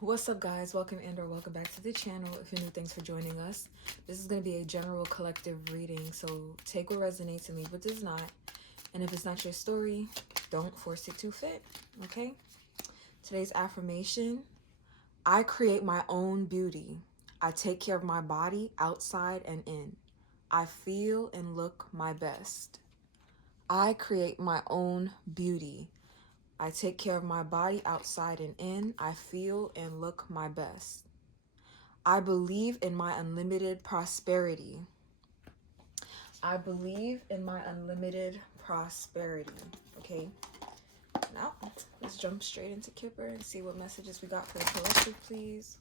What's up, guys? Welcome and or welcome back to the channel. If you're new, thanks for joining us. This is going to be a general collective reading, so take what resonates and leave what does not. And if it's not your story, don't force it to fit, okay? Today's affirmation: I create my own beauty. I take care of my body outside and in. I feel and look my best. I create my own beauty. I take care of my body outside and in. I feel and look my best. I believe in my unlimited prosperity. I believe in my unlimited prosperity. Okay. Now, let's jump straight into Kipper and see what messages we got for the collective, please.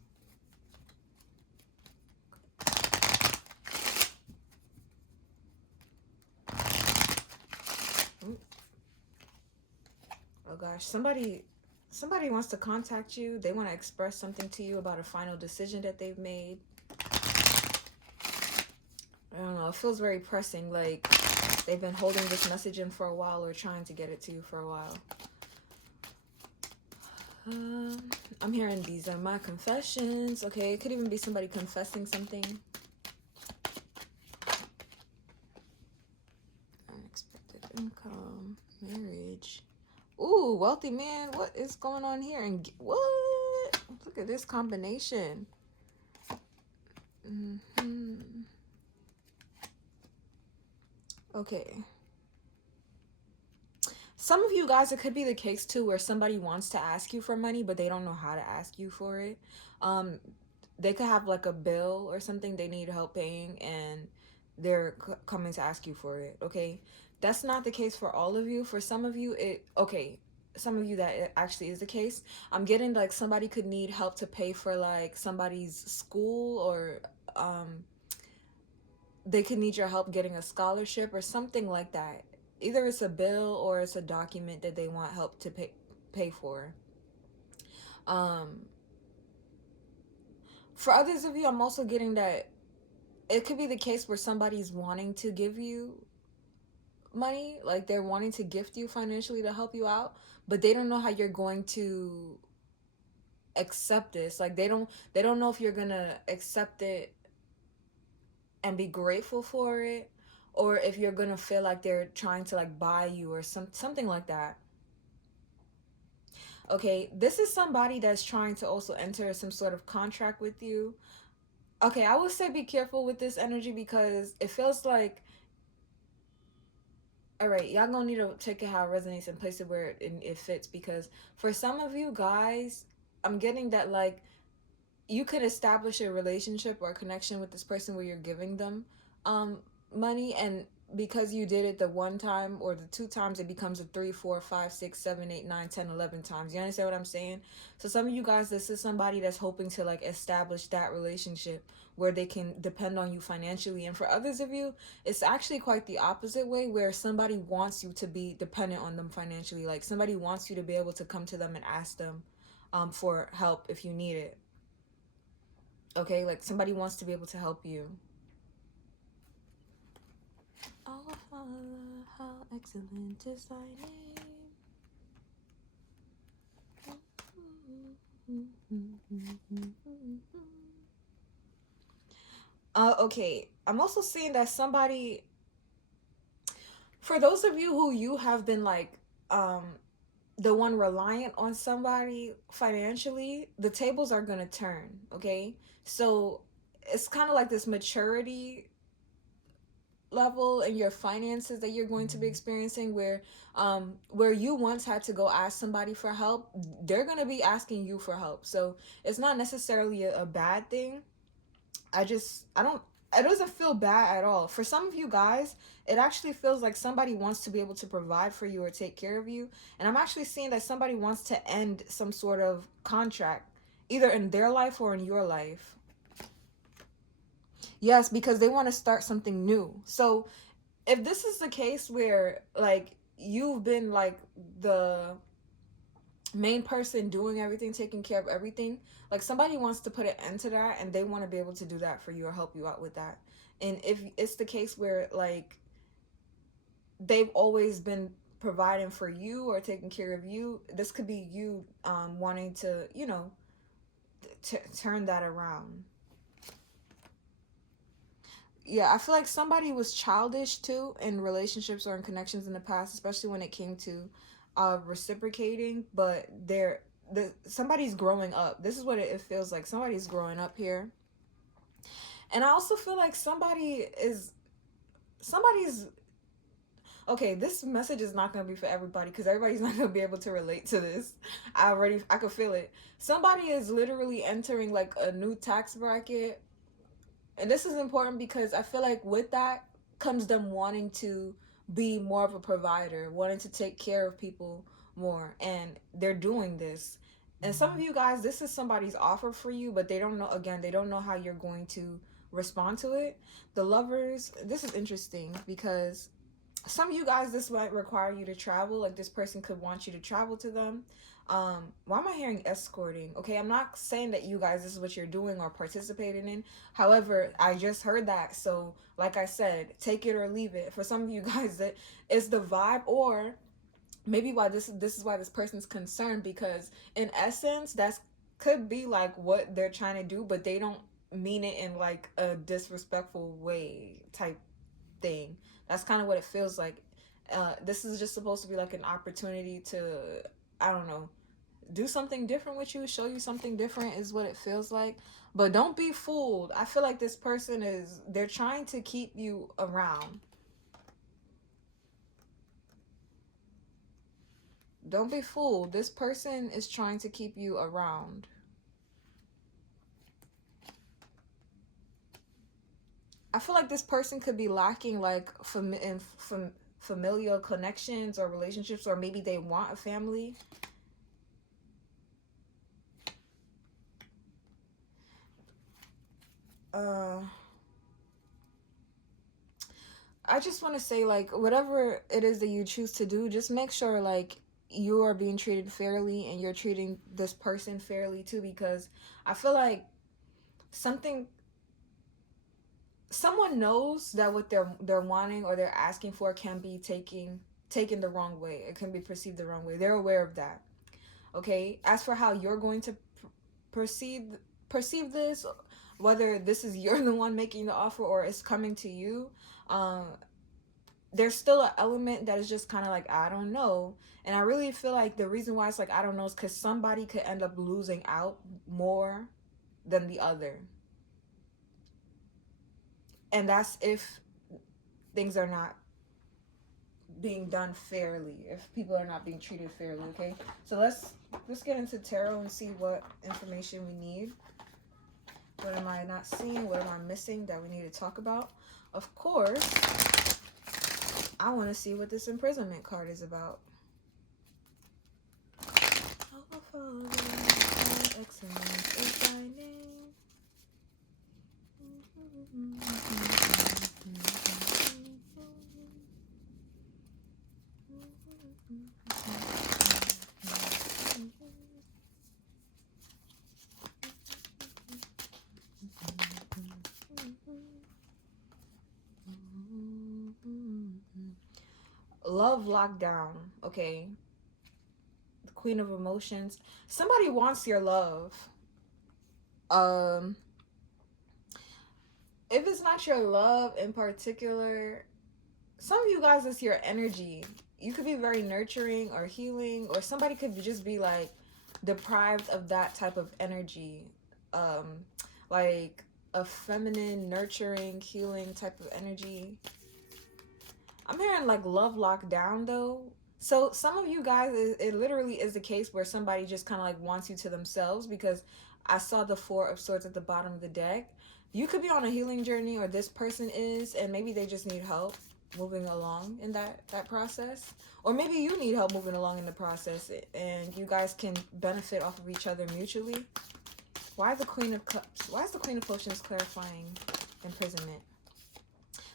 Ooh. Oh gosh, somebody wants to contact you. They want to express something to you about a final decision that they've made. I don't know, it feels very pressing, like they've been holding this message in for a while or trying to get it to you for a while. I'm hearing these are my confessions. Okay, it could even be somebody confessing something. Unexpected income, marriage. Ooh, wealthy man. What is going on here? And what? Look at this combination. Okay. Some of you guys, it could be the case too where somebody wants to ask you for money, but they don't know how to ask you for it. They could have like a bill or something they need help paying, and they're coming to ask you for it. Okay, that's not the case for all of you. For some of you, some of you that it actually is the case. I'm getting like somebody could need help to pay for like somebody's school, or they could need your help getting a scholarship or something like that. Either it's a bill or it's a document that they want help to pay for. For others of you, I'm also getting that it could be the case where somebody's wanting to give you money, like they're wanting to gift you financially to help you out, but they don't know how you're going to accept this. Like they don't know if you're gonna accept it and be grateful for it, or if you're gonna feel like they're trying to like buy you or something like that. Okay, this is somebody that's trying to also enter some sort of contract with you. Okay, I would say be careful with this energy because it feels like, all right, y'all gonna need to take it how it resonates and place it where it fits, because for some of you guys, I'm getting that like you could establish a relationship or a connection with this person where you're giving them money, and because you did it the one time or the two times, it becomes a 3, 4, 5, 6, 7, 8, 9, 10, 11 times. You understand what I'm saying? So some of you guys, this is somebody that's hoping to like establish that relationship where they can depend on you financially. And for others of you, it's actually quite the opposite way, where somebody wants you to be dependent on them financially. Like somebody wants you to be able to come to them and ask them for help if you need it. Okay, like somebody wants to be able to help you. Oh, how excellent is thy name. Okay, I'm also seeing that somebody, for those of you who you have been like the one reliant on somebody financially, the tables are gonna turn. Okay, so it's kind of like this maturity level in your finances that you're going to be experiencing, where you once had to go ask somebody for help, they're going to be asking you for help. So it's not necessarily a bad thing. It doesn't feel bad at all. For some of you guys, it actually feels like somebody wants to be able to provide for you or take care of you. And I'm actually seeing that somebody wants to end some sort of contract, either in their life or in your life. Yes, because they want to start something new. So if this is the case where like you've been like the main person doing everything, taking care of everything, like somebody wants to put an end to that, and they want to be able to do that for you or help you out with that. And if it's the case where like they've always been providing for you or taking care of you, this could be you wanting to, turn that around. Yeah, I feel like somebody was childish too in relationships or in connections in the past, especially when it came to reciprocating. But somebody's growing up. This is what it feels like. Somebody's growing up here, and I also feel like somebody's okay. This message is not going to be for everybody because everybody's not going to be able to relate to this. I could feel it. Somebody is literally entering like a new tax bracket. And this is important because I feel like with that comes them wanting to be more of a provider, wanting to take care of people more. And they're doing this. And some of you guys, this is somebody's offer for you, but they don't know, again, they don't know how you're going to respond to it. The lovers, this is interesting because some of you guys, this might require you to travel. Like this person could want you to travel to them. Why am I hearing escorting? Okay, I'm not saying that you guys, this is what you're doing or participating in. However, I just heard that. So like I said, take it or leave it. For some of you guys, that is the vibe, or maybe why this is why this person's concerned, because in essence, that's could be like what they're trying to do, but they don't mean it in like a disrespectful way type thing. That's kind of what it feels like. This is just supposed to be like an opportunity to, I don't know, do something different with you, show you something different is what it feels like. But don't be fooled. I feel like this person they're trying to keep you around. Don't be fooled. This person is trying to keep you around. I feel like this person could be lacking like familial connections or relationships, or maybe they want a family. I just want to say, like, whatever it is that you choose to do, just make sure like you are being treated fairly and you're treating this person fairly too, because I feel like someone knows that what they're wanting or they're asking for can be taken the wrong way. It can be perceived the wrong way. They're aware of that. Okay, as for how you're going to perceive this, whether this is you're the one making the offer or it's coming to you, there's still an element that is just kind of like, I don't know. And I really feel like the reason why it's like I don't know is because somebody could end up losing out more than the other. And that's if things are not being done fairly, if people are not being treated fairly. Okay, so let's get into tarot and see what information we need. What am I not seeing? What am I missing that we need to talk about? Of course, I want to see what this imprisonment card is about. Excellence is thy name. Love lockdown. Okay, the Queen of Emotions. Somebody wants your love. If it's not your love in particular, some of you guys, it's your energy. You could be very nurturing or healing, or somebody could just be like deprived of that type of energy, like a feminine, nurturing, healing type of energy. I'm hearing like love lockdown though. So some of you guys, it literally is the case where somebody just kind of like wants you to themselves, because I saw the Four of Swords at the bottom of the deck. You could be on a healing journey, or this person is, and maybe they just need help moving along in that process. Or maybe you need help moving along in the process, and you guys can benefit off of each other mutually. Why the Queen of Cups? Why is the Queen of Potions clarifying imprisonment?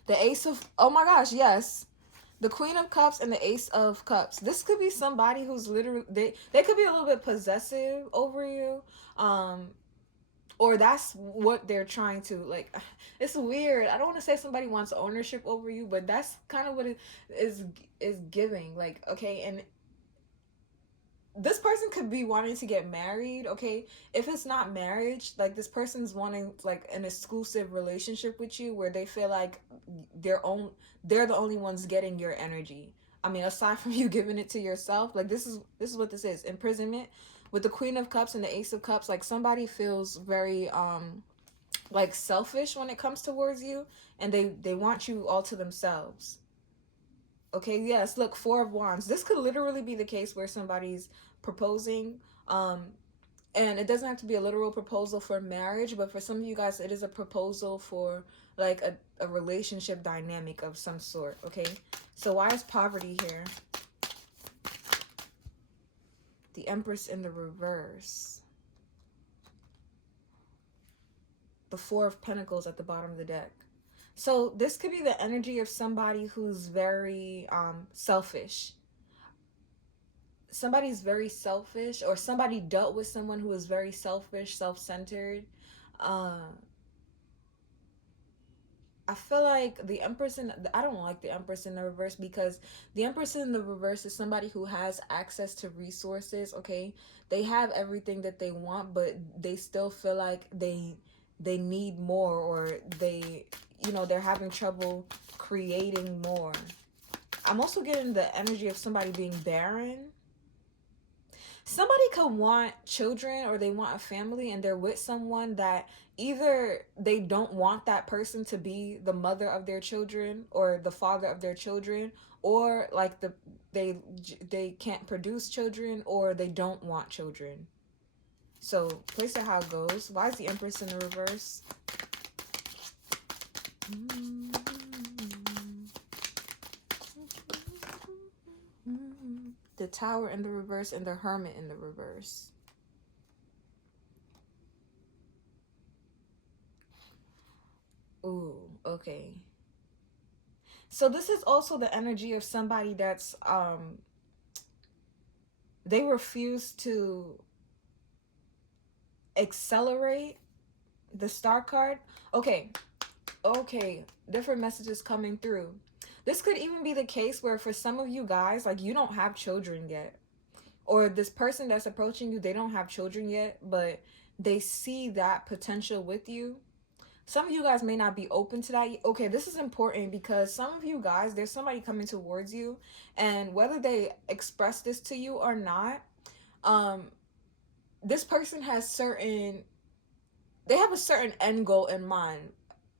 The Ace of... Oh my gosh, yes. The Queen of Cups and the Ace of Cups. This could be somebody who's literally... They could be a little bit possessive over you. Or that's what they're trying to... Like, it's weird. I don't want to say somebody wants ownership over you, but that's kind of what it is giving. Like, okay, and this person could be wanting to get married, okay? If it's not marriage, like this person's wanting like an exclusive relationship with you where they feel like their own they're the only ones getting your energy. I mean, aside from you giving it to yourself, like this is what this is. Imprisonment with the Queen of Cups and the Ace of Cups, like somebody feels very like selfish when it comes towards you, and they want you all to themselves. Okay, yes, look, Four of Wands. This could literally be the case where somebody's proposing, um, and it doesn't have to be a literal proposal for marriage, but for some of you guys, it is a proposal for like a relationship dynamic of some sort, okay? So why is poverty here? The Empress in the reverse. The Four of Pentacles at the bottom of the deck. So this could be the energy of somebody who's very selfish. Somebody's very selfish, or somebody dealt with someone who is very selfish, self-centered. Uh, I feel like the Empress in I don't like the Empress in the reverse, because the Empress in the reverse is somebody who has access to resources, okay? They have everything that they want, but they still feel like they need more, or they, you know, they're having trouble creating more. I'm also getting the energy of somebody being barren. Somebody could want children, or they want a family, and they're with someone that either they don't want that person to be the mother of their children or the father of their children, or like they can't produce children, or they don't want children. So place it how it goes. Why is the Empress in the reverse? The Tower in the reverse and the Hermit in the reverse. Ooh, okay. So this is also the energy of somebody that's they refuse to accelerate. The Star card. Okay. Okay, different messages coming through. This could even be the case where for some of you guys, like, you don't have children yet, or this person that's approaching you, they don't have children yet, but they see that potential with you. Some of you guys may not be open to that. Okay, this is important because some of you guys, there's somebody coming towards you, and whether they express this to you or not, this person has they have a certain end goal in mind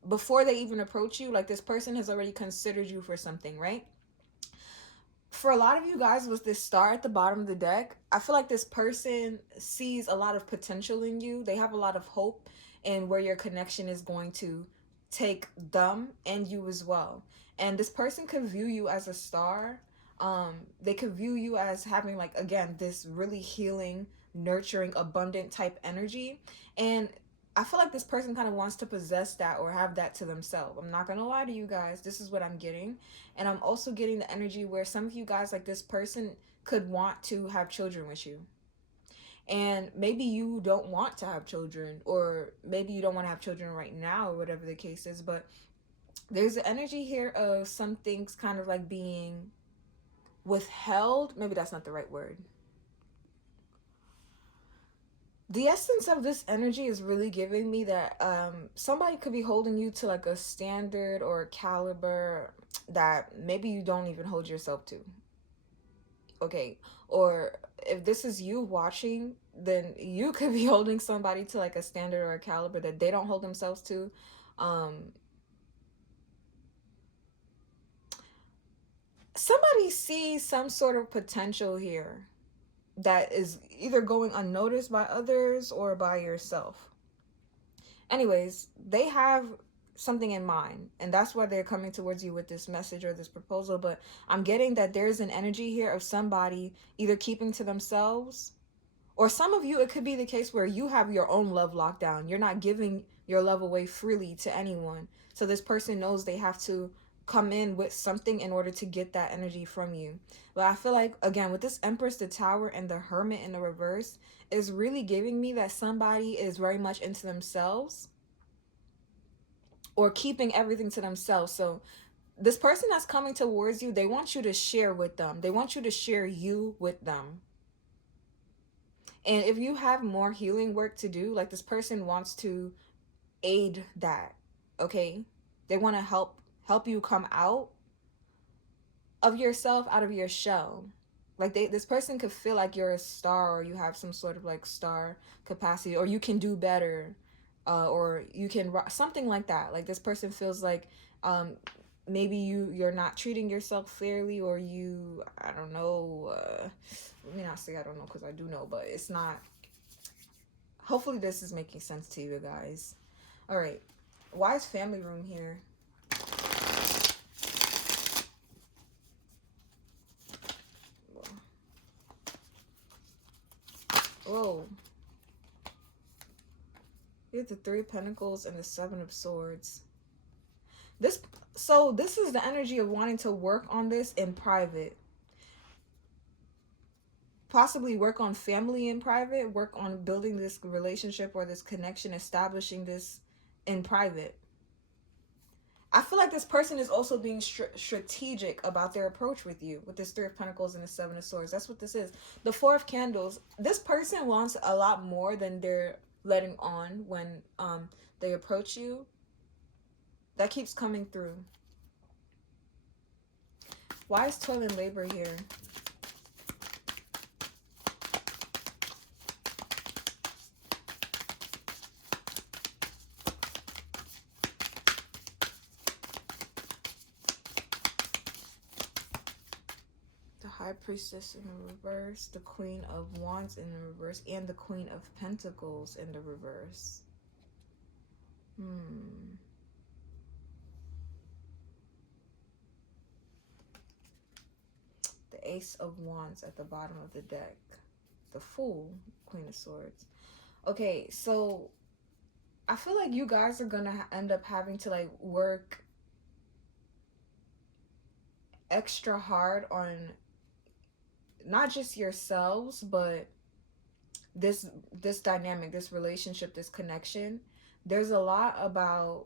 before they even approach you. Like, this person has already considered you for something, right? For a lot of you guys with this Star at the bottom of the deck, I feel like this person sees a lot of potential in you. They have a lot of hope in where your connection is going to take them and you as well. And this person could view you as a star. They could view you as having, like, again, this really healing, nurturing, abundant type energy. And I feel like this person kind of wants to possess that or have that to themselves. I'm not gonna lie to you guys. This is what I'm getting. And I'm also getting the energy where some of you guys, like, this person could want to have children with you. And maybe you don't want to have children, or maybe you don't want to have children right now, or whatever the case is. But there's the energy here of some things kind of like being withheld. Maybe that's not the right word. The essence of this energy is really giving me that somebody could be holding you to like a standard or a caliber that maybe you don't even hold yourself to. Okay, or if this is you watching, then you could be holding somebody to like a standard or a caliber that they don't hold themselves to. Somebody sees some sort of potential here that is either going unnoticed by others or by yourself. Anyways, they have something in mind, and that's why they're coming towards you with this message or this proposal. But I'm getting that there's an energy here of somebody either keeping to themselves, or some of you, it could be the case where you have your own love lockdown. You're not giving your love away freely to anyone. So this person knows they have to come in with something in order to get that energy from you. But I feel like, again, with this Empress, the Tower, and the Hermit in the reverse, is really giving me that somebody is very much into themselves or keeping everything to themselves. So this person that's coming towards you, they want you to share with them. They want you to share you with them. And if you have more healing work to do, like this person wants to aid that, okay? They want to help you come out of yourself, out of your shell. Like this person could feel like you're a star, or you have some sort of like star capacity, or you can do better, or you can something like that. Like this person feels like um, maybe you're not treating yourself fairly, or you, I don't know. Let me not say I don't know, because I do know, but it's not. Hopefully this is making sense to you guys. All right, why is family room here? Whoa. You have the Three of Pentacles and the Seven of Swords. This is the energy of wanting to work on this in private. Possibly work on family in private, work on building this relationship or this connection, establishing this in private. I feel like this person is also being strategic about their approach with you, with this Three of Pentacles and the Seven of Swords. That's what this is. The Four of Candles. This person wants a lot more than they're letting on when they approach you. That keeps coming through. Why is toil and labor here? The High Priestess in the reverse, the Queen of Wands in the reverse, and the Queen of Pentacles in the reverse. The Ace of Wands at the bottom of the deck. The Fool, Queen of Swords. Okay, so I feel like you guys are gonna end up having to like work extra hard on not just yourselves, but this dynamic, this relationship, this connection. There's a lot about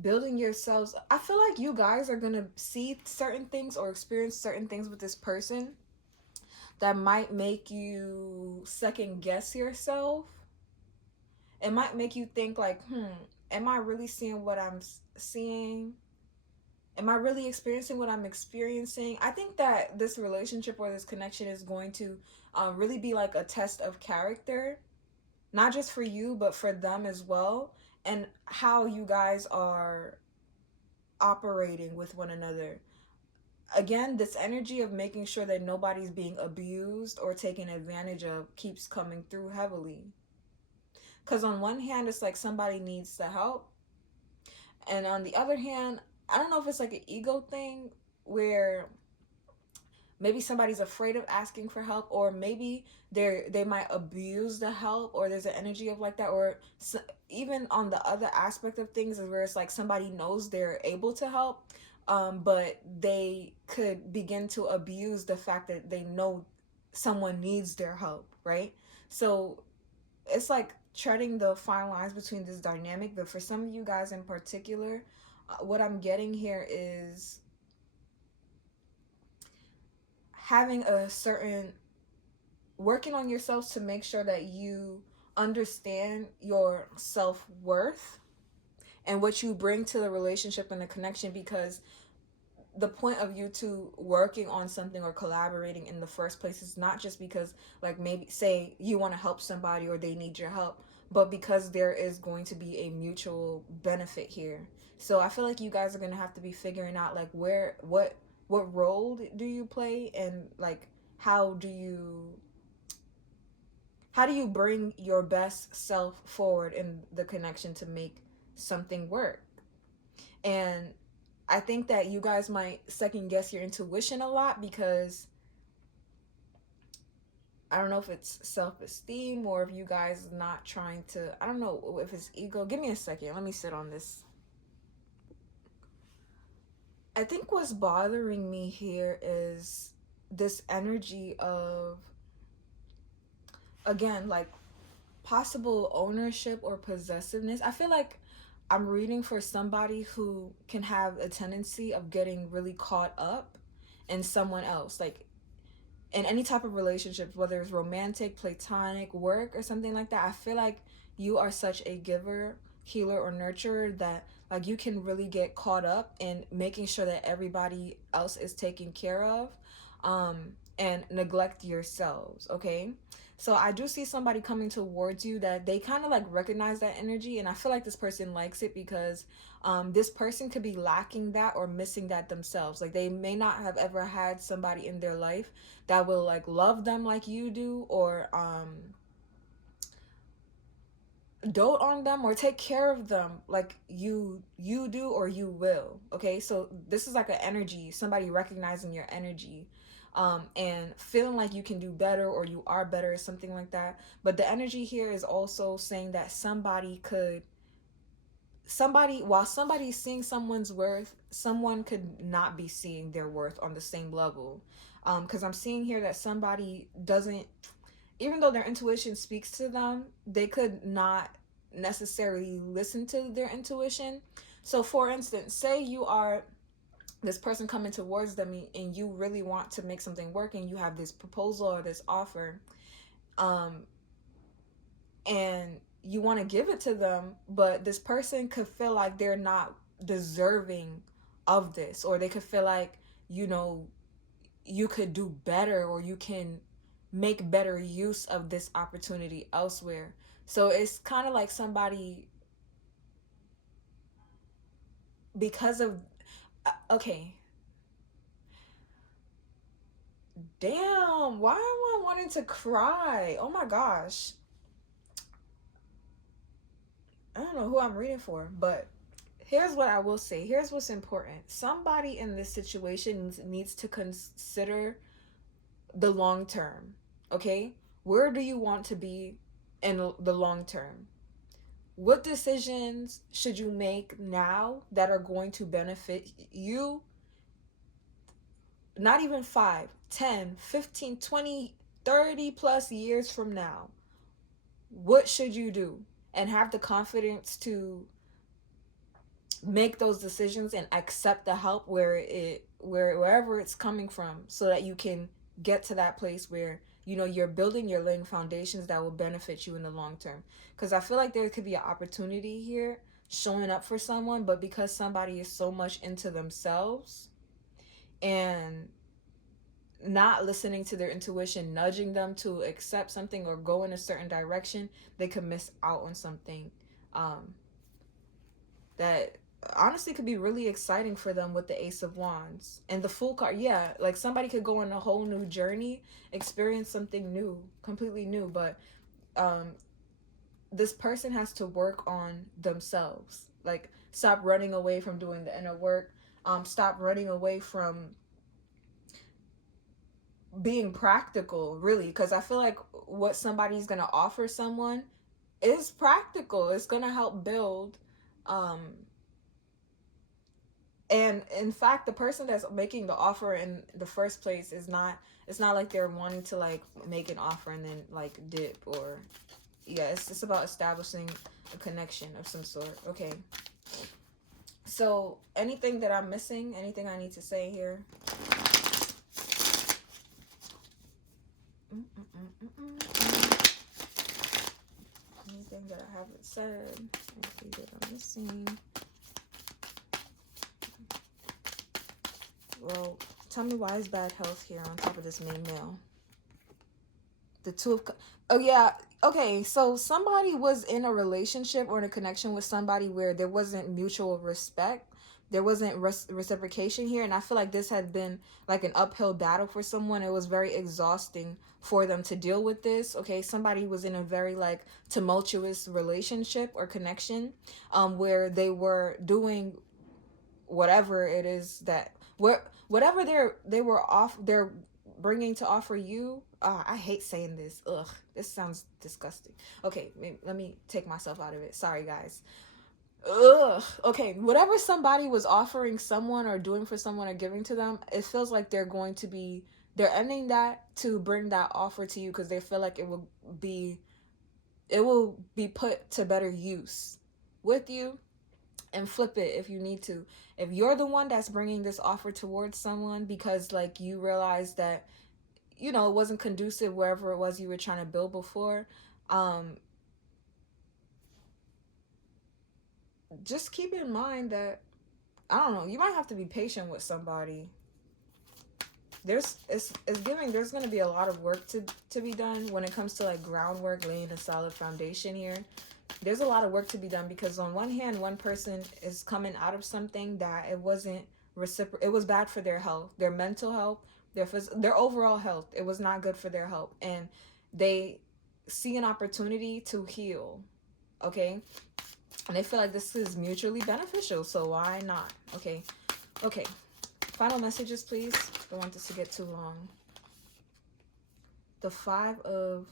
building yourselves. I feel like you guys are gonna see certain things or experience certain things with this person that might make you second guess yourself. It might make you think like, am I really seeing what I'm seeing? Am I really experiencing what I'm experiencing? I think that this relationship or this connection is going to really be like a test of character, not just for you, but for them as well, and how you guys are operating with one another. Again, this energy of making sure that nobody's being abused or taken advantage of keeps coming through heavily. Because on one hand, it's like somebody needs the help. And on the other hand, I don't know if it's like an ego thing where maybe somebody's afraid of asking for help, or maybe they might abuse the help, or there's an energy of like that, or even on the other aspect of things is where it's like somebody knows they're able to help, but they could begin to abuse the fact that they know someone needs their help, right? So it's like treading the fine lines between this dynamic. But for some of you guys in particular, what I'm getting here is having a certain, working on yourselves to make sure that you understand your self-worth and what you bring to the relationship and the connection. Because the point of you two working on something or collaborating in the first place is not just because like maybe say you want to help somebody or they need your help, but because there is going to be a mutual benefit here. So I feel like you guys are going to have to be figuring out like what role do you play, and like how do you bring your best self forward in the connection to make something work. And I think that you guys might second guess your intuition a lot, because I don't know if it's self-esteem or if you guys not trying to, I don't know if it's ego. Give me a second. Let me sit on this. I think what's bothering me here is this energy of, again, like possible ownership or possessiveness. I feel like I'm reading for somebody who can have a tendency of getting really caught up in someone else. Like in any type of relationship, whether it's romantic, platonic, work, or something like that, I feel like you are such a giver, healer, or nurturer that like you can really get caught up in making sure that everybody else is taken care of, and neglect yourselves. Okay, so I do see somebody coming towards you that they kind of like recognize that energy, and I feel like this person likes it because this person could be lacking that or missing that themselves. Like they may not have ever had somebody in their life that will like love them like you do, or dote on them or take care of them like you do or you will. Okay, so this is like an energy, somebody recognizing your energy, and feeling like you can do better or you are better, something like that. But the energy here is also saying that while somebody's seeing someone's worth, someone could not be seeing their worth on the same level. Because I'm seeing here that somebody doesn't, even though their intuition speaks to them, they could not necessarily listen to their intuition. So for instance, say you are this person coming towards them and you really want to make something work, and you have this proposal or this offer, um and you want to give it to them, but this person could feel like they're not deserving of this, or they could feel like, you know, you could do better or you can make better use of this opportunity elsewhere. So it's kind of like somebody, because of okay, damn, why am I wanting to cry? Oh my gosh, I don't know who I'm reading for, but here's what I will say. Here's what's important. Somebody in this situation needs to consider the long term. Okay, where do you want to be in the long term? What decisions should you make now that are going to benefit you, not even 5, 10, 15, 20, 30 plus years from now? What should you do? And have the confidence to make those decisions and accept the help wherever it's coming from, so that you can get to that place where, you know, you're laying foundations that will benefit you in the long term. Because I feel like there could be an opportunity here showing up for someone, but because somebody is so much into themselves and not listening to their intuition, nudging them to accept something or go in a certain direction, they could miss out on something that honestly could be really exciting for them with the Ace of Wands and the Fool card. Yeah, like somebody could go on a whole new journey, experience something new, completely new. But this person has to work on themselves. Like stop running away from doing the inner work. Stop running away from being practical, really, because I feel like what somebody's gonna offer someone is practical. It's gonna help build. And in fact, the person that's making the offer in the first place is not, it's not like they're wanting to like make an offer and then like dip, or yeah, it's just about establishing a connection of some sort. Okay, so anything that I'm missing, anything I need to say here? Anything that I haven't said, anything that I'm missing? Well, tell me why is bad health here on top of this main male? The two of... Oh, yeah. Okay, so somebody was in a relationship or in a connection with somebody where there wasn't mutual respect. There wasn't reciprocation here. And I feel like this had been like an uphill battle for someone. It was very exhausting for them to deal with this. Okay, somebody was in a very like tumultuous relationship or connection, where they were doing whatever it is that... whatever they're bringing to offer you. I hate saying this. Ugh, this sounds disgusting. Okay, let me take myself out of it. Sorry, guys. Ugh. Okay, whatever somebody was offering someone or doing for someone or giving to them, it feels like they're ending that to bring that offer to you because they feel like be it will be put to better use with you. And flip it if you need to. If you're the one that's bringing this offer towards someone because like you realize that you know, it wasn't conducive wherever it was you were trying to build before. Just keep in mind that, I don't know, you might have to be patient with somebody. It's giving there's going to be a lot of work to be done when it comes to like groundwork, laying a solid foundation here. There's a lot of work to be done because on one hand, one person is coming out of something that it wasn't it was bad for their health, their mental health, their overall health. It was not good for their health, and they see an opportunity to heal, okay? And they feel like this is mutually beneficial, so why not? Okay. Final messages, please. Don't want this to get too long. The 5 of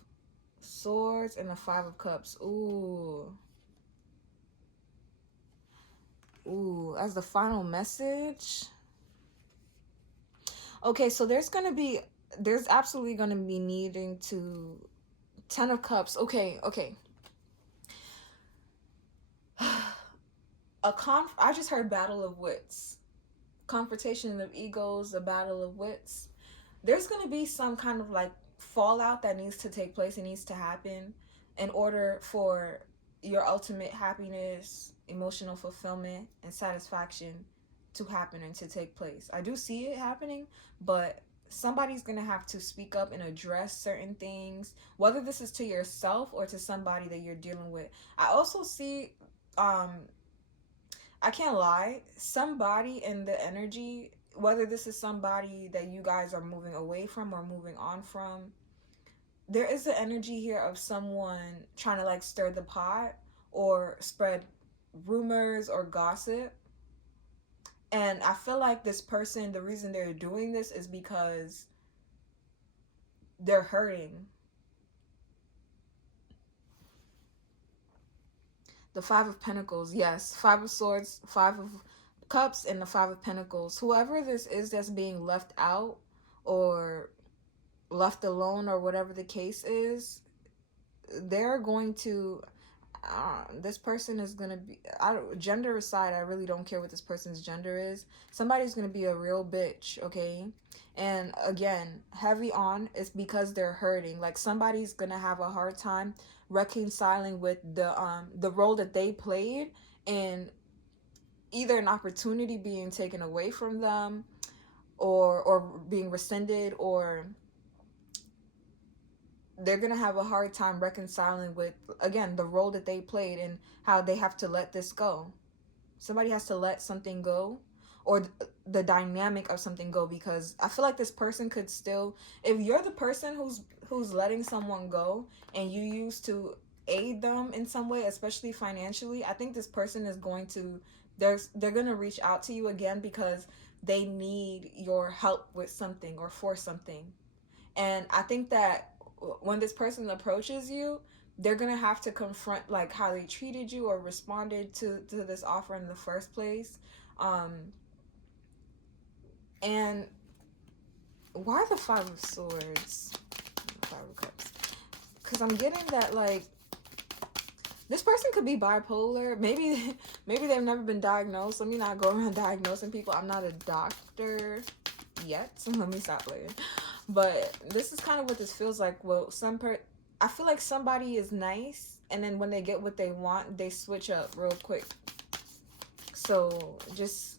Swords and the 5 of Cups. Ooh, as the final message. Okay, so there's absolutely gonna be needing to 10 of Cups. Okay. I just heard battle of wits. Confrontation of egos, a battle of wits. There's going to be some kind of like fallout that needs to take place. It needs to happen in order for your ultimate happiness, emotional fulfillment, and satisfaction to happen and to take place. I do see it happening, but somebody's going to have to speak up and address certain things, whether this is to yourself or to somebody that you're dealing with. I also see, I can't lie, somebody in the energy, whether this is somebody that you guys are moving away from or moving on from, there is the energy here of someone trying to like stir the pot or spread rumors or gossip. And I feel like this person, the reason they're doing this is because they're hurting. The 5 of Pentacles, yes. 5 of Swords, 5 of Cups, and the 5 of Pentacles. Whoever this is that's being left out or left alone or whatever the case is, they're going to... this person is going to be... gender aside, I really don't care what this person's gender is. Somebody's going to be a real bitch, okay? And again, heavy on is because they're hurting. Like somebody's going to have a hard time reconciling with the role that they played in either an opportunity being taken away from them or being rescinded, or they're gonna have a hard time reconciling with, again, the role that they played and how they have to let this go. Somebody has to let something go, or the dynamic of something go, because I feel like this person could still, if you're the person who's letting someone go and you used to aid them in some way, especially financially, I think this person is going to, they're going to reach out to you again because they need your help with something or for something. And I think that when this person approaches you, they're going to have to confront like how they treated you or responded to this offer in the first place. And why the 5 of Swords? 5 of Cups. Because I'm getting that, like, this person could be bipolar. Maybe they've never been diagnosed. Let me not go around diagnosing people. I'm not a doctor yet, so let me stop playing. But this is kind of what this feels like. Well, I feel like somebody is nice, and then when they get what they want, they switch up real quick. So just...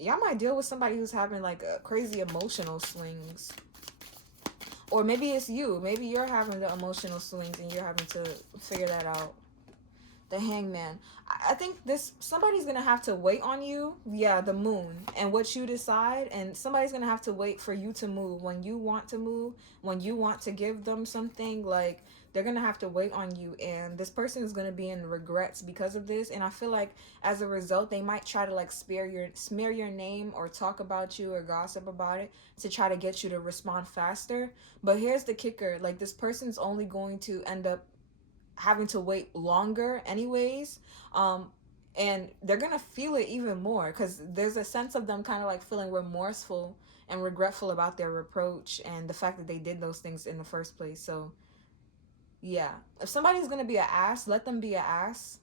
y'all might deal with somebody who's having like a crazy emotional swings. Or maybe it's you. Maybe you're having the emotional swings and you're having to figure that out. The Hangman. I think somebody's going to have to wait on you. Yeah, the Moon. And what you decide. And somebody's going to have to wait for you to move. When you want to move. When you want to give them something. Like, they're going to have to wait on you. And this person is going to be in regrets because of this. And I feel like as a result, they might try to like smear your name or talk about you or gossip about it to try to get you to respond faster. But here's the kicker. Like, this person's only going to end up having to wait longer anyways. And they're going to feel it even more because there's a sense of them kind of like feeling remorseful and regretful about their reproach and the fact that they did those things in the first place. So yeah, if somebody's going to be an ass, let them be an ass.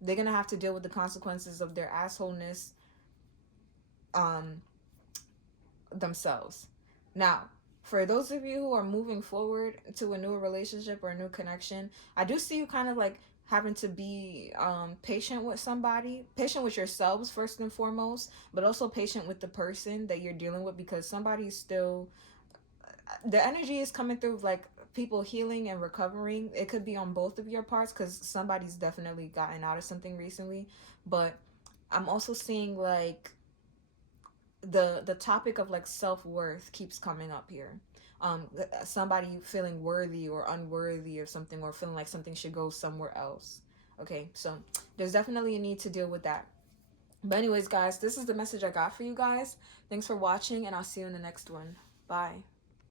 They're going to have to deal with the consequences of their assholeness themselves. Now, for those of you who are moving forward to a new relationship or a new connection, I do see you kind of like having to be patient with somebody, patient with yourselves first and foremost, but also patient with the person that you're dealing with, because somebody's still, the energy is coming through like people healing and recovering. It could be on both of your parts because somebody's definitely gotten out of something recently, but I'm also seeing like the topic of like self-worth keeps coming up here. Somebody feeling worthy or unworthy of something, or feeling like something should go somewhere else. Okay, so there's definitely a need to deal with that. But anyways, guys, this is the message I got for you guys. Thanks for watching, and I'll see you in the next one. Bye.